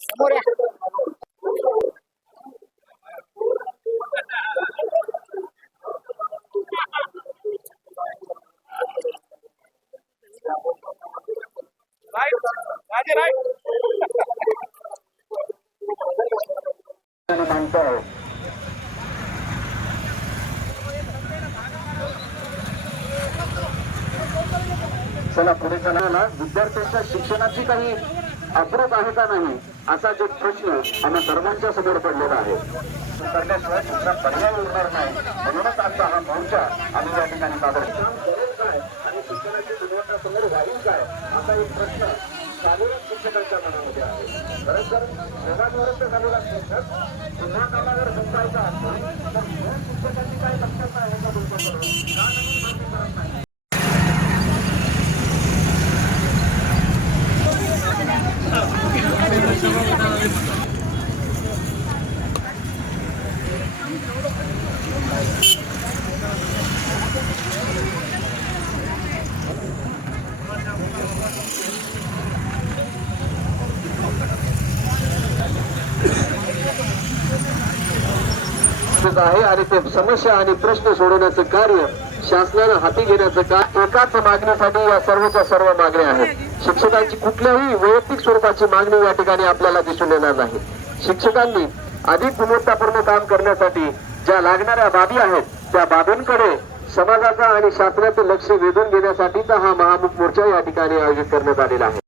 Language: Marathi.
समोर या. चला पुढे चला. विद्यार्थ्यांच्या शिक्षणाची काही अप्रोच आहे का नाही असा जो प्रश्न आम्हा सर्वांच्या समोर पडलेला आहे करण्याशिवाय दुसरा पर्याय उरणार नाही. म्हणूनच आजचा हा मोर्चा आम्ही या ठिकाणी सादर आणि शिक्षणाची गुणवत्ता समोर राहील काय असा एक प्रश्न कार्यरत शिक्षकांच्या मनामध्ये आहे. खरंच जर शहरांवरच झालेला प्रश्न पुन्हा कामावर समजायचा असेल तर शिक्षकांची काय लक्षात आहे का आहे आणि ते समस्या आणि प्रश्न सोडवण्याचं कार्य शासनानं हाती घेण्याचं काम एकाच मागणीसाठी या सर्वच्या सर्व मागण्या आहेत. शिक्षकांची कुठल्याही वैयक्तिक स्वरूपाची मागणी या ठिकाणी आपल्याला दिसून येणार नाही. शिक्षकांनी अधिक गुणवत्तापूर्ण काम करण्यासाठी ज्या लागणाऱ्या बाबी आहेत त्या बाबींकडे समाजाचा आणि शासनाचं लक्ष वेधून घेण्यासाठीचा हा महामुख मोर्चा या ठिकाणी आयोजित करण्यात आलेला आहे.